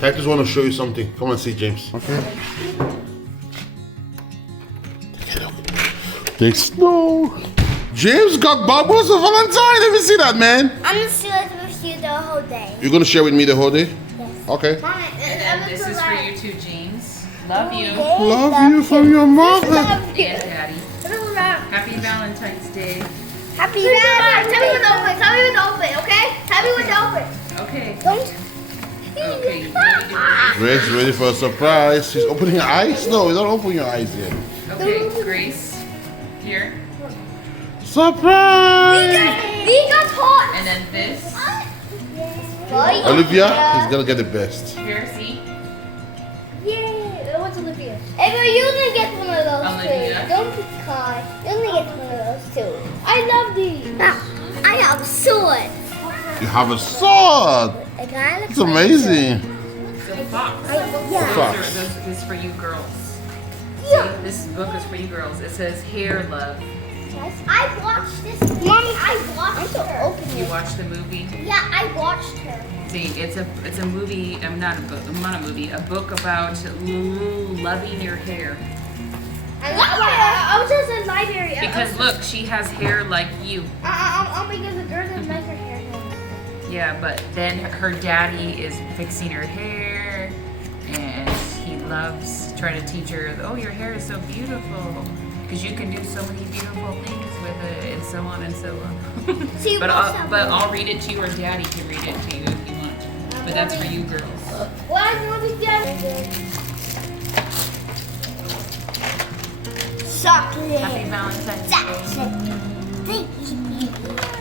Titus want to show you something. Come and see, James. Okay. There's snow. James got bubbles for Valentine. Let me see that, man. I'm gonna share it with you the whole day. You're gonna share with me the whole day? Yes. Okay. Mama, And this is for you too, James. Love you. Love you from your mother. And Daddy. Happy Valentine's Day. Happy Valentine's. Tell me when to open. Tell me when to open, okay? Tell me when to open. Okay. Don't. Okay. You ready to read? Grace ready for a surprise. She's opening her eyes? No, you don't open your eyes yet. Okay, Grace. Here. Surprise! We got hot. And then this. Olivia is gonna get the best. Here, see? Yeah. What's Olivia? Ava, you only get one of those Olivia. too. Don't be kind. You only get one of those too. I love these. I have a sword. You have a sword. It's amazing. The fox. Yeah. Fox. This is for you girls. Yeah. See, this book is for you girls. It says hair love. I watched this. Mommy, I watched her. Open You it. watched the movie? Yeah, I watched her. See, it's a movie. Not a movie. A book about loving your hair. I was just in library. Because look, she has hair like you. Because the girl didn't like her hair. Yeah, but then her daddy is fixing her hair, and he loves trying to teach her. Oh, your hair is so beautiful. Because you can do so many beautiful things with it, and so on and so on. See, but I'll read it to you, or Daddy can read it to you if you want. But that's for you girls. Why Mommy Daddy? Chocolate. Happy Valentine's Day. Thank you.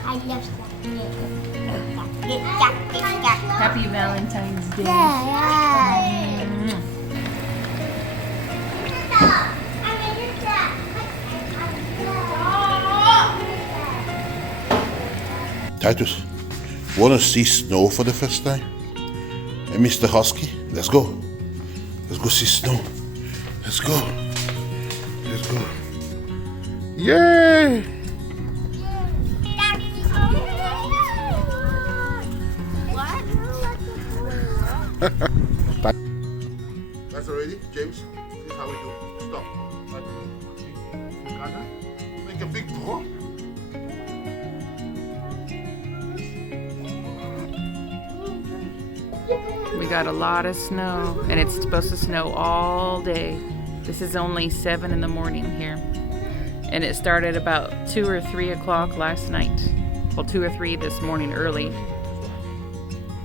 I love chocolate. Happy Valentine's Day. Titus, wanna see snow for the first time? And Mr. Husky, let's go. Let's go see snow. Let's go. Let's go. Yay! That's already, James. This is how we do. Stop. Make a big draw. We got a lot of snow, and it's supposed to snow all day. This is only 7 in the morning here. And it started about 2 or 3 o'clock last night. Well, 2 or 3 this morning early.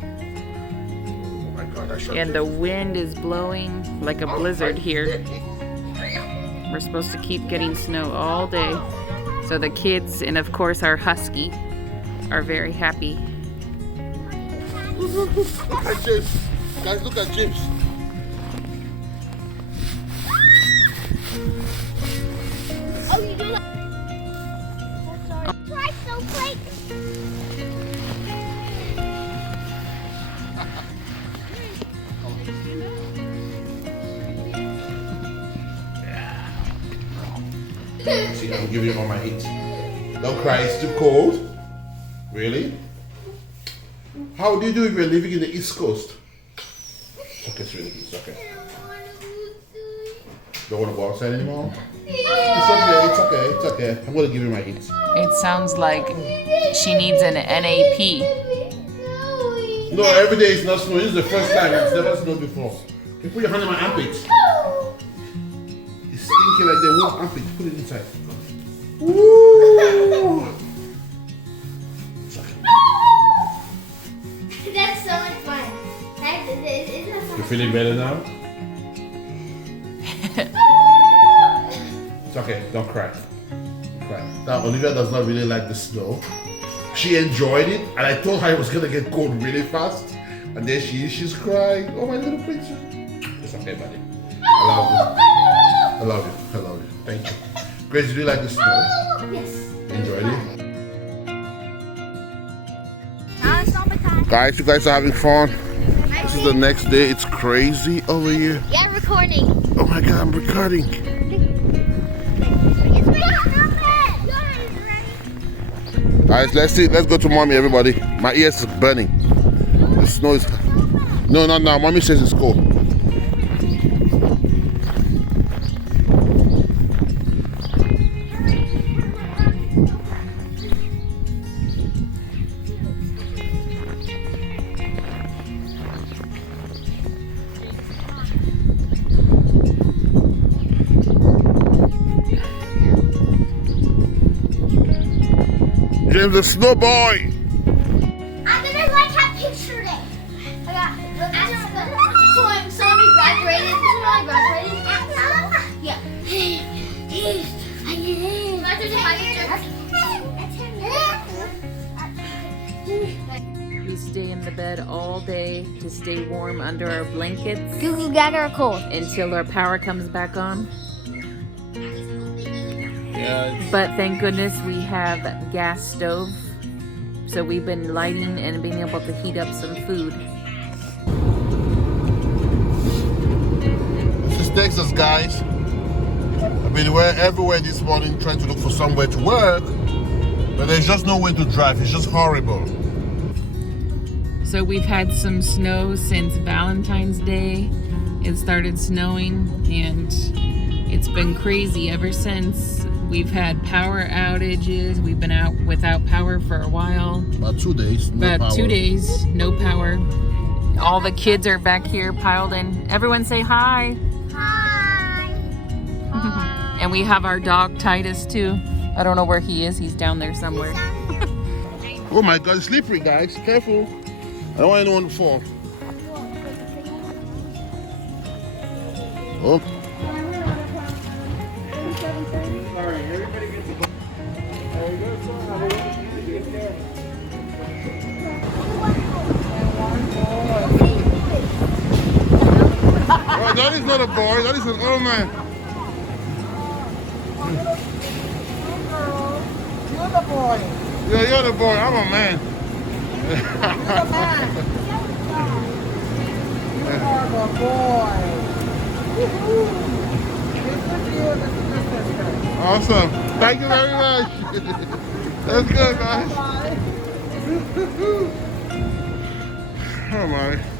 Oh my God, I shot And the James. wind is blowing like a blizzard here. We're supposed to keep getting snow all day. So the kids, and of course our husky, are very happy. Look at James. Guys, look at James. Oh, you do that? Try snowflake. See, I'm giving you all my heat. Don't cry, it's too cold. Really? How do you do if you're living in the East Coast? It's okay, sweetie. It's okay. Don't want to go outside anymore? It's okay, it's okay, it's okay. I'm going to give you my heat. It sounds like she needs an NAP. No, every day it's not snowing. This is the first time. It's never snowed before. You put your hand in my armpit. It's stinking like the warm armpit. Put it inside. Woo! It's okay. That's so much fun. You feeling better now? It's okay, don't cry. Don't cry. Now, Olivia does not really like the snow. She enjoyed it, and I told her it was gonna get cold really fast. And then she's crying. Oh, my little princess. It's okay, buddy. I love you. I love you. I love you. Thank you. Grace, did you like the snow? Yes. Enjoyed it? Now it's not my time. Guys, you guys are having fun. This is the next day. It's crazy over here. Yeah, recording. Oh my God, I'm recording. It's me. Guys, let's see. Let's go to mommy, everybody. My ears is burning. The snow is. No, not now. Mommy says it's cold. James the snow boy. I'm gonna like have picture day. I got. So when we graduated, this is when I graduated. Yeah. We stay in the bed all day to stay warm under our blankets Google got our cold. until our power comes back on. Yeah. But thank goodness we have gas stove. So we've been lighting and being able to heat up some food. This is Texas, guys. I've been everywhere this morning trying to look for somewhere to work, but there's just no way to drive. It's just horrible. So we've had some snow since Valentine's Day. It started snowing and it's been crazy ever since. We've had power outages. We've been out without power for a while. About 2 days. No About power. 2 days, no power. All the kids are back here piled in. Everyone say hi. Hi. And we have our dog Titus too. I don't know where he is. He's down there somewhere. Oh my God, it's slippery, guys. Careful. I don't want anyone to fall. Oh. Oh, that is not a boy, that is an old man. You're the boy. Yeah, you're the boy, I'm a man. You're the man. You are the boy. Woohoo. Good for you, Mr. Sister. Awesome. Thank you very much. That's good, guys. Bye. Oh my.